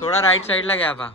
थोडा राईट साईडला घ्या बा.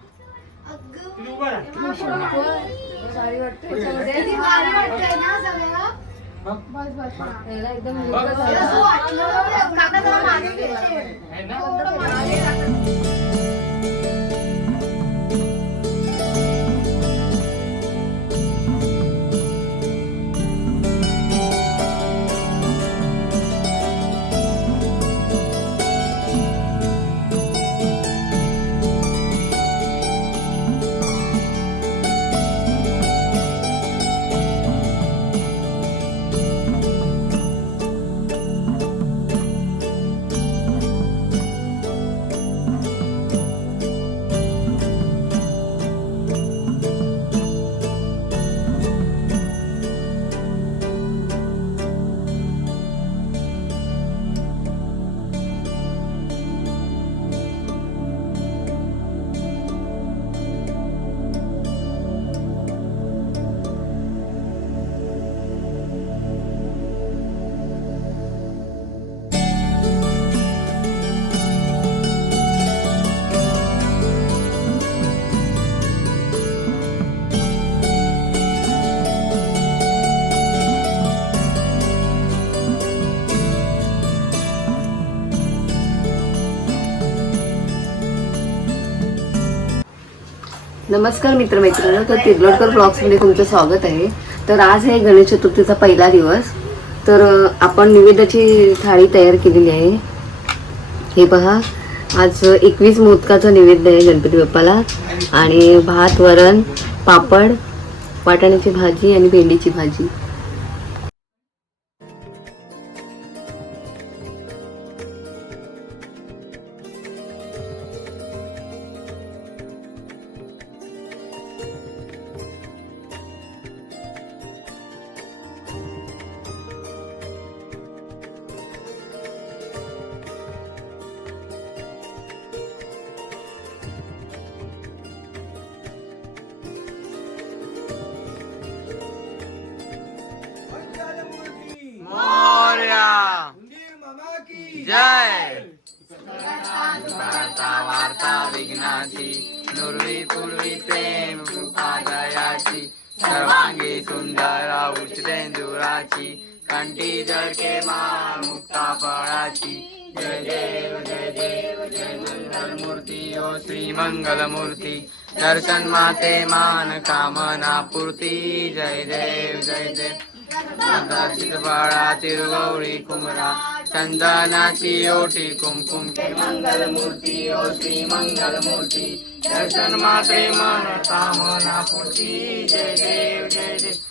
नमस्कार मित्रमैत्रिणी तर तिरलोडकर ब्लॉग्समध्ये तुमचं स्वागत आहे. तर आज आहे गणेश चतुर्थीचा पहिला दिवस. तर आपण निवेदाची थाळी तयार केलेली आहे. हे पहा आज एकवीस मोदकाचं नैवेद्य आहे गणपती बाप्पाला. आणि भात वरण पापड वाटाण्याची भाजी आणि भेंडीची भाजी. उच्चतेंदुराची कंठी जळके मा मुक्ता फळाची. जय देव जय देव जय मंगलमूर्ती ओ श्री मंगलमूर्ती. दर्शन माते मान कामना पूर्ती. जय देव जय देव. बाळा तिरुगौरी कुमरा. चंदनाची ओटी कुमकुम. मंगल मूर्ती ओ श्री मंगल मूर्ती दर्शन मात्रे मन कामना पूर्ती. जय देव जय देव.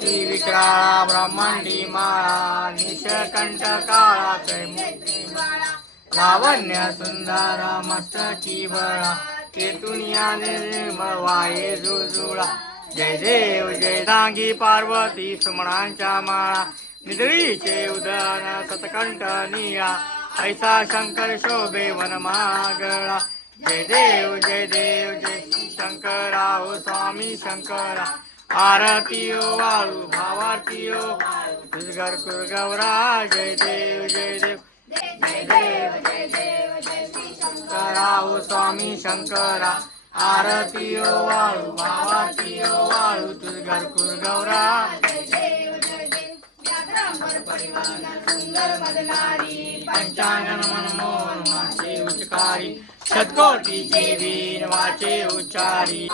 ती विक्राळा ब्रह्मांडी माळा निशकंठ काळा कैमुखी लावण्य सुंदर मस्तकी बळा केतुनिया निर्मळ वाये जुळजुळा जय देव जय दांगी पार्वती सुमणांच्या माळा निदळीचे उदान सतकंठ निळा ऐसा शंकर शोभे वनमागळा जय देव जय देव जय श्री शंकरा ओ स्वामी शंकरा आरती ओ वाळू भावारती ओ दुर्गर कुरगौरा जय देव जय देव. जय देव जय देव शंकरा. ओ स्वामी शंकरा. आरती ओ वाळू भावारती ओ वाळू दुर्गर कुरगौरा पंचांगन मनमोहन वाचे उच्चकारी शतकोटीचे वीर वाचे उच्चारी।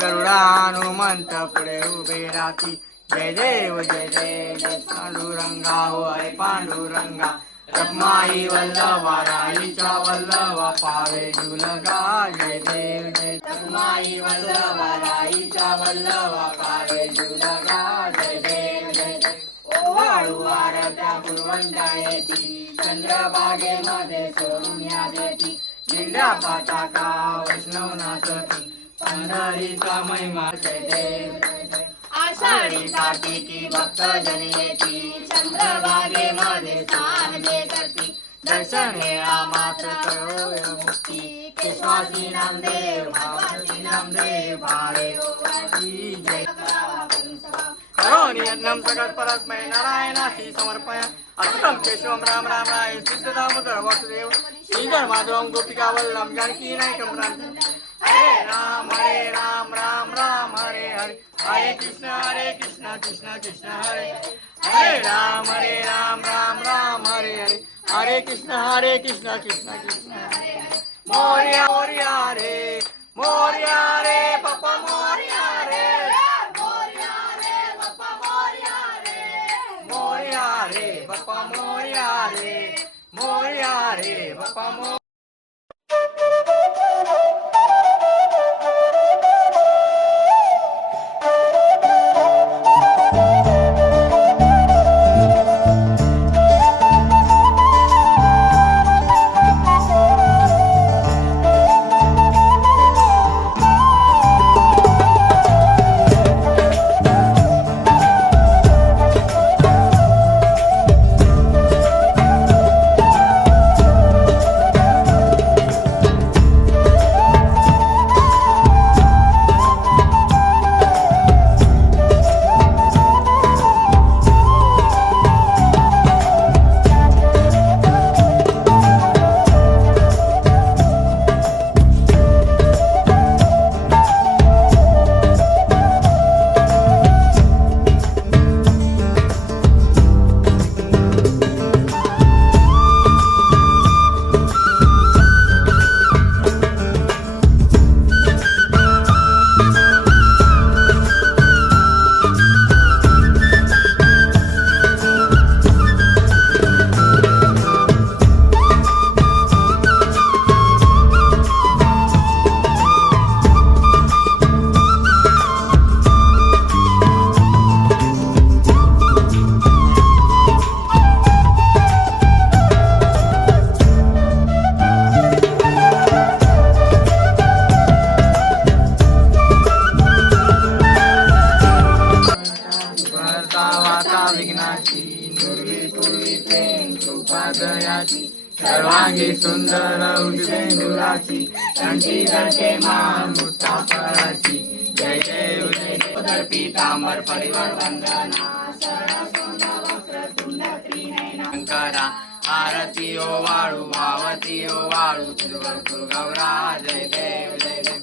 गरुडा हनुमंत पुढे उभे राहती जय देव जय देव जय पांडुरंगा हो हरे पांडुरंगा। रखमाई वल्लवा राईच्या वल्लवा पावे झुलगा जय देव जय रखमाई वल्लवा राईचा वल्लवा पावे झुलगा जय देव जय देव वाळू वारत्या पुरवंटा येती चंद्रबागेमध्ये सोडून या देती जिल्हा पाताका वैष्णव नाचती पंढरीचा महिमा जय देव जय आषाढी कार्तिकी भक्त येती चंद्रभागेमध्ये स्नान जे करती. दर्शन हे मात्र करो मुक्ती. केशवासी नामदेव भावासी नामदेव भावे की जय करोमि यज्ञं सकत्परस्मै नारायणासि समर्पय. अष्टम केशवम राम राम राय. सिद्ध दामोदर वासुदेव. श्रीधर माधवम गोपिका वल्लम जानकी नायकम राम। హరే రామ హరే రామ రామ రామ హరే హరే. హరే కృష్ణ హరే కృష్ణ కృష్ణ కృష్ణ హరే. హరే రామ హరే రామ రామ రామ హరే హరే. హరే కృష్ణ హరే కృష్ణ కృష్ణ కృష్ణ హరే మోర్య మోర్య హరే. మోర్య హరే పప్ప మోర్య హరే. మోర్య హరే పప్ప మోర్య హరే. మోర్య హరే పప్ప మోర్య హరే. మోర్య హరే పప్ప सर्वांगी सुंदर उजवेंदुराची कंठी धरके मान मुक्ताफळाची जय देव जय देव दर पीतांबर परिवार वंदना. शंकरा आरती ओ वाळू भावती ओ वाळू तुझवर गौरा जय देव जय देव.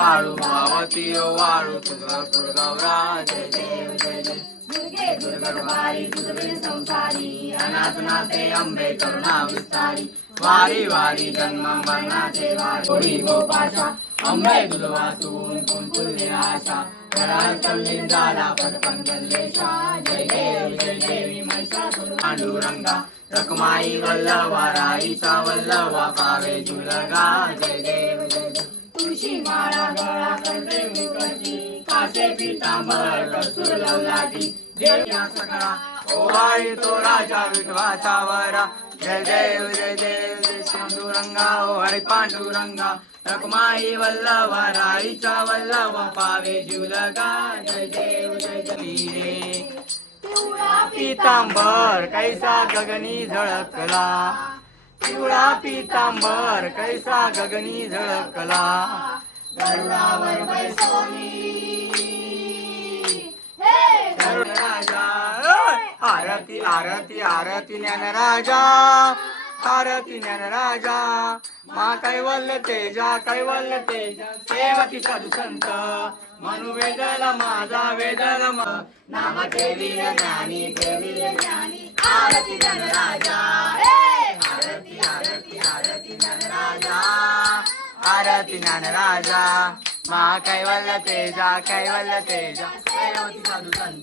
वाळू भावती ओ वाळू तुझवर गौरा जय देव जय देव. दुर्गरवारी दुर्गरी संसारी अनाथ नाथे अंबे करुणा विस्तारी वारी वारी जन्म मरणाचे वार कोणी गोपाशा अंबे तुझ वाचून कुंकुल निराशा घरात कल्लीन झाला पटकन गल्लेशा जय देव जय देवी महिषासुर पांडुरंगा रखमाई वल्लवा राईचा वल्लवा पावे जुलगा जय देव जय तुळशी माळा गळा करते मी करती कासे पितांबर कस्तूर लवलाटी ओवाळी तो राजा जय जय जय पांडुरंगा ओ पांडुरंगा. रखमाई वल्लवा राईचा वल्लवा पावे जुलगा जय देव जय देव पितांबर कैसा गगनी झळकला. पिवळा पितांबर कैसा गगनी झळकला. गरुडावर बैसोनी राजा आरती आरती आरती ज्ञान राजा। आरती ज्ञान राजा। मा कैवल्य तेजा कैवल्य तेजा सेवती साधू संत। मनु वेदला माझा वेदला म। नाम ठेवील ज्ञानी ठेवील ज्ञानी। आरती ज्ञान राजा। आरती आरती आरती ज्ञान राजा। आरती ज्ञान राजा। मा कैवल्य तेजा कैवल्य तेजा सेवती साधू संत।